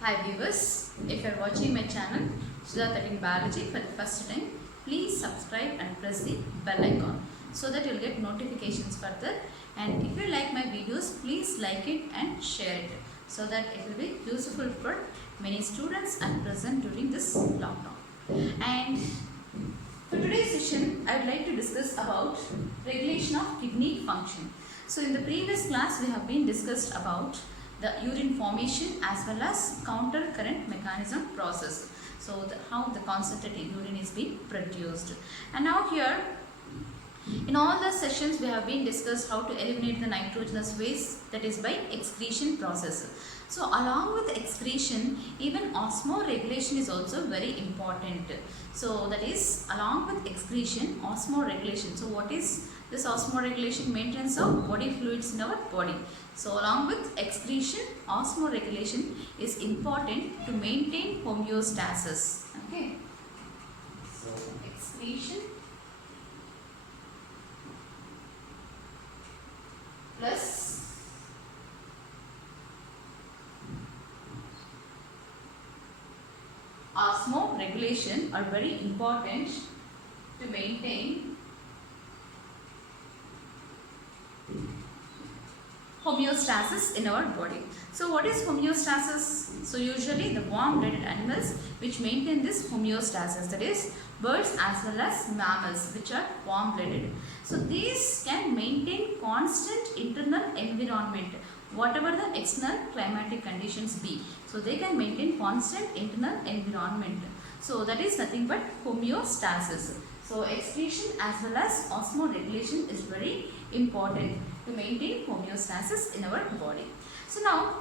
Hi viewers, if you are watching my channel Sudha Taking Biology for the first time, please subscribe and press the bell icon so that you will get notifications further. And if you like my videos, please like it and share it so that it will be useful for many students at present during this lockdown. And for today's session, I would like to discuss about regulation of kidney function. So in the previous class, we have been discussed about the urine formation as well as counter current mechanism process. So how the concentrated urine is being produced. And now here, in all the sessions we have been discussed how to eliminate the nitrogenous waste, that is by excretion process. So along with excretion, even osmoregulation is also very important. So that is along with excretion, osmoregulation. So what is this osmoregulation? Maintenance of body fluids in our body. So along with excretion, osmoregulation is important to maintain homeostasis. Okay. So excretion plus osmoregulation are very important to maintain homeostasis in our body. So what is homeostasis? So usually the warm-blooded animals which maintain this homeostasis, that is birds as well as mammals which are warm-blooded. So these can maintain constant internal environment whatever the external climatic conditions be. So they can maintain constant internal environment. So that is nothing but homeostasis. So excretion as well as osmoregulation is very important to maintain homeostasis in our body. So now,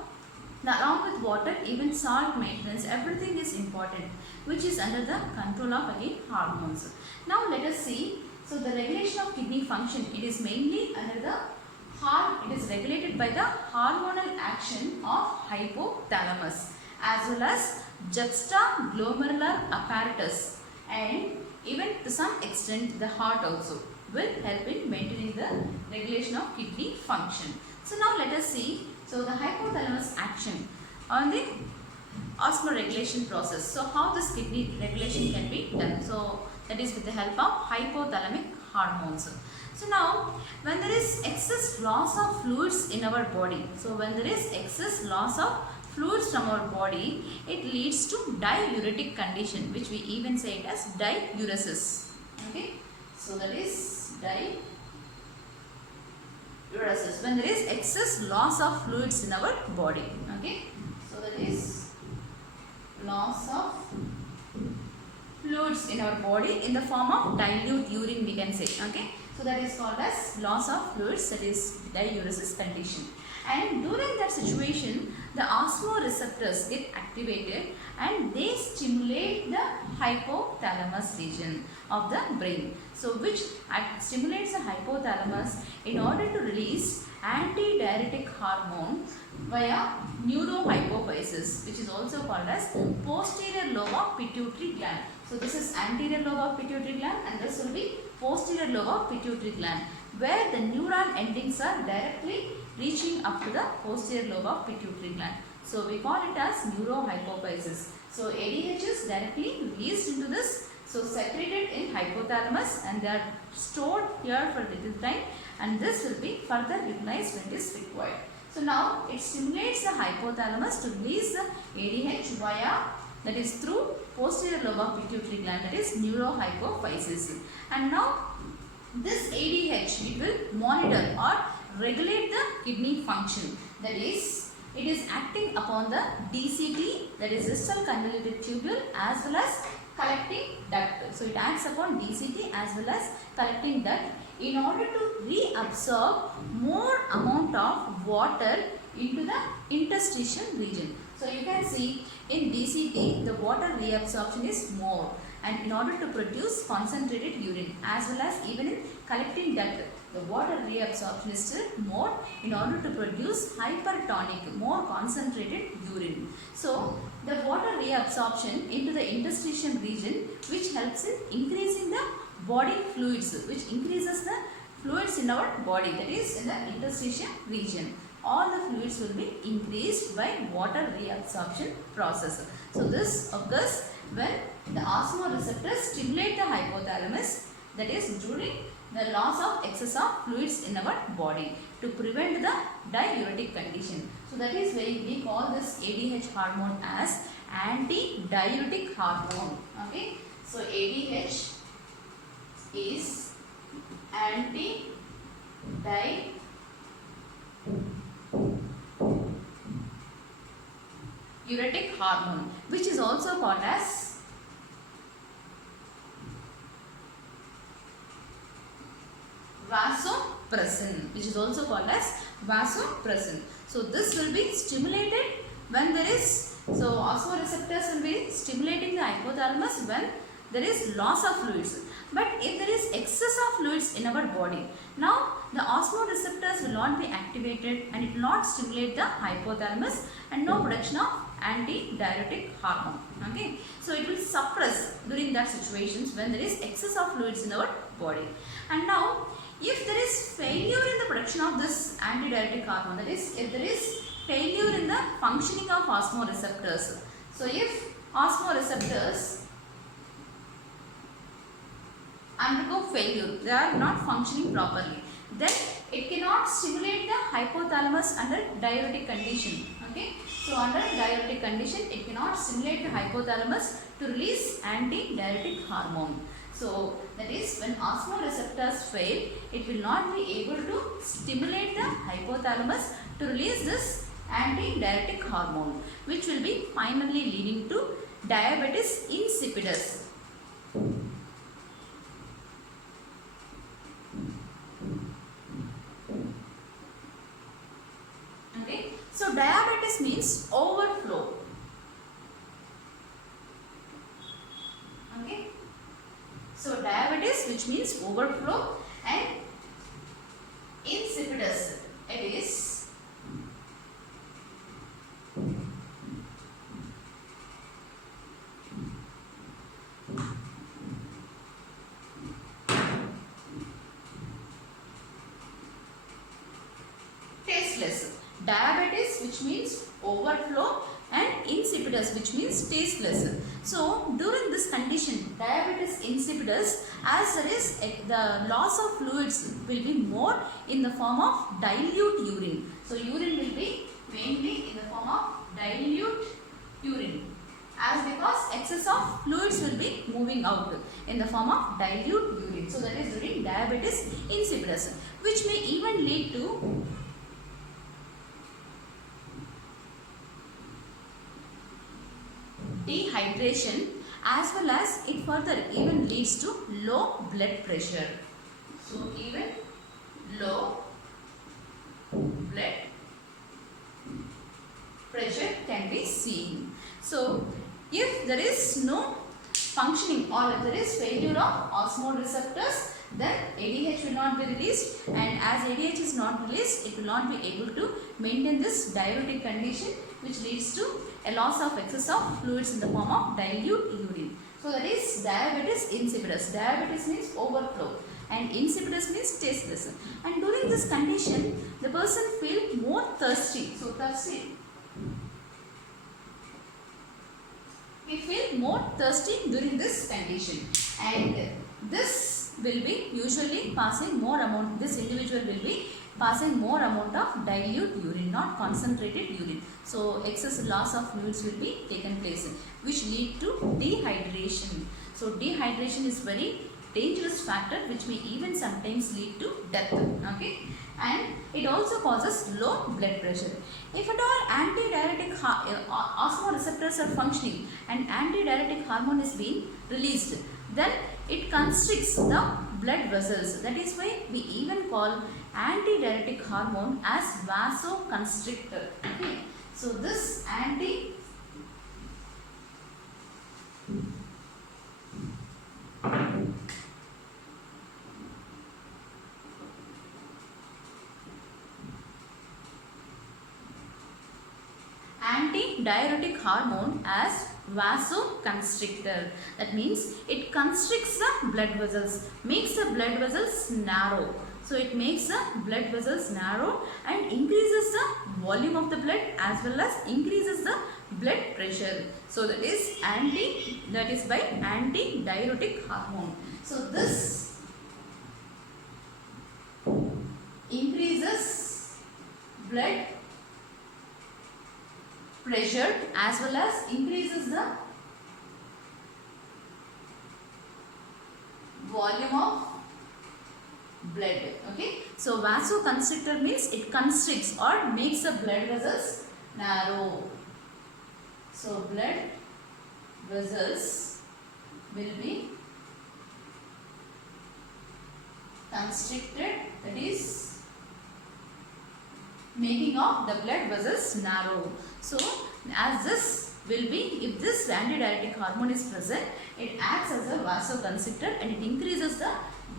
along with water, even salt maintenance, everything is important, which is under the control of again hormones. Now let us see. So the regulation of kidney function, it is mainly under the it is regulated by the hormonal action of hypothalamus as well as juxtaglomerular apparatus, and even to some extent the heart also will help in maintaining the regulation of kidney function. So now let us see. So the hypothalamus action on the osmoregulation process. So how this kidney regulation can be done? So that is with the help of hypothalamic hormones. So now when there is excess loss of fluids in our body, so when there is excess loss of fluids from our body, it leads to diuretic condition, which we even say it as diuresis. Okay, so that is diuresis when there is excess loss of fluids in our body. Okay, so that is loss of fluids in our body in the form of dilute urine, we can say. Okay, so that is called as loss of fluids, that is diuresis condition. And during that situation, the osmoreceptors get activated and they stimulate the hypothalamus region of the brain. So which stimulates the hypothalamus in order to release antidiuretic hormone via neurohypophysis, which is also called as posterior lobe of pituitary gland. So this is anterior lobe of pituitary gland and this will be posterior lobe of pituitary gland, where the neuron endings are directly reaching up to the posterior lobe of pituitary gland. So we call it as neurohypophysis. So ADH is directly released into this, so secreted in hypothalamus, and they are stored here for a little time, and this will be further utilized when it is required. So now it stimulates the hypothalamus to release the ADH via, that is through posterior lobe of pituitary gland, that is neurohypophysis. And now this ADH, it will monitor or regulate the kidney function, that is it is acting upon the DCT, that is distal convoluted tubule, as well as collecting duct. So it acts upon DCT as well as collecting duct in order to reabsorb more amount of water into the interstitial region. So you can see in DCT the water reabsorption is more, and in order to produce concentrated urine, as well as even in collecting duct, the water reabsorption is still more in order to produce hypertonic, more concentrated urine. So the water reabsorption into the interstitial region, which helps in increasing the body fluids, which increases the fluids in our body, that is in the interstitial region. all the fluids will be increased by water reabsorption process. So this occurs when the osmoreceptors stimulate the hypothalamus, that is during the loss of excess of fluids in our body to prevent the diuretic condition. So that is why we call this ADH hormone as anti-diuretic hormone. Okay. So ADH is anti-diuretic hormone, which is also called as vasopressin, which is also called as vasopressin. So this will be stimulated when there is, so osmoreceptors will be stimulating the hypothalamus when there is loss of fluids. But if there is excess of fluids in our body, now the osmoreceptors will not be activated and it will not stimulate the hypothalamus and no production of anti-diuretic hormone. Okay, so it will suppress during that situations when there is excess of fluids in our body. And now if there is failure in the production of this anti-diuretic hormone, that is if there is failure in the functioning of osmoreceptors. So if osmoreceptors undergo failure, they are not functioning properly, then it cannot stimulate the hypothalamus under diuretic condition. Okay, so under diuretic condition it cannot stimulate the hypothalamus to release anti-diuretic hormone. So that is when osmoreceptors fail, it will not be able to stimulate the hypothalamus to release this anti-diuretic hormone, which will be finally leading to diabetes insipidus. Okay, so diabetes means overflow. Okay, so diabetes, which means overflow, and insipidus, it is tasteless. Diabetes, which means overflow, and insipidus, which means tasteless. So during this condition, diabetes insipidus, as there is the loss of fluids will be more in the form of dilute urine. So urine will be mainly in the form of dilute urine, as because excess of fluids will be moving out in the form of dilute urine. So that is during diabetes insipidus, which may even lead to dehydration, as well as it further even leads to low blood pressure. So even low blood pressure can be seen. So if there is no functioning or if there is failure of osmoreceptors, then ADH will not be released, and as ADH is not released, it will not be able to maintain this diuretic condition, which leads to a loss of excess of fluids in the form of dilute urine. So that is diabetes insipidus. Diabetes means overflow and insipidus means tasteless. And during this condition, the person feels more thirsty. So thirsty. We feel more thirsty during this condition, and this will be usually passing more amount, this individual will be passing more amount of dilute urine, not concentrated urine. So excess loss of fluids will be taken place, which lead to dehydration. So dehydration is very dangerous factor, which may even sometimes lead to death. Okay, and it also causes low blood pressure. If at all anti-diuretic osmoreceptors are functioning and anti-diuretic hormone is being released, then it constricts the blood vessels. That is why we even call anti-diuretic hormone as vasoconstrictor. Okay, so this anti-diuretic hormone as vasoconstrictor. That means it constricts the blood vessels, makes the blood vessels narrow. So it makes the blood vessels narrow and increases the volume of the blood as well as increases the blood pressure. So that is by anti-diuretic hormone. So this increases blood pressure as well as increases the volume of blood. Okay, so vasoconstrictor means it constricts or makes the blood vessels narrow. So blood vessels will be constricted, that is making of the blood vessels narrow. So as this will be, if this antidiuretic hormone is present, it acts as a vasoconstrictor and it increases the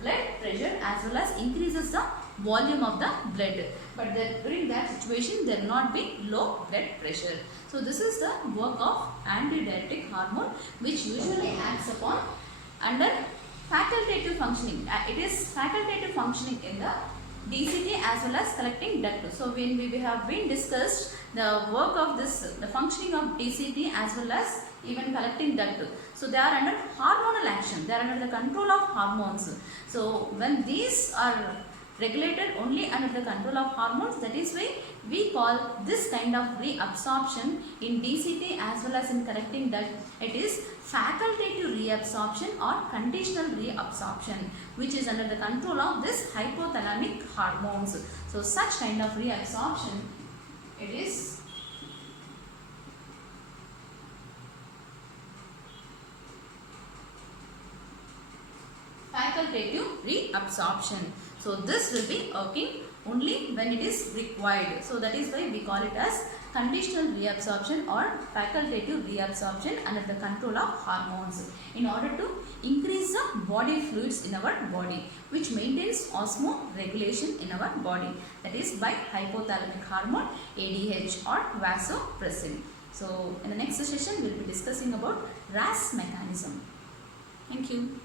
blood pressure as well as increases the volume of the blood. But during that situation there will not be low blood pressure. So this is the work of antidiuretic hormone, which usually acts upon under facultative functioning. It is facultative functioning in the DCT as well as collecting duct. So when we have been discussed the work of this, the functioning of DCT as well as even collecting duct. So they are under hormonal action, they are under the control of hormones. So when these are regulated only under the control of hormones, that is why we call this kind of reabsorption in DCT as well as in collecting duct, it is facultative reabsorption or conditional reabsorption, which is under the control of this hypothalamic hormones. So such kind of reabsorption, it is facultative reabsorption. So this will be working only when it is required. So that is why we call it as conditional reabsorption or facultative reabsorption under the control of hormones, in order to increase the body fluids in our body, which maintains osmoregulation in our body, that is by hypothalamic hormone ADH or vasopressin. So in the next session we will be discussing about RAS mechanism. Thank you.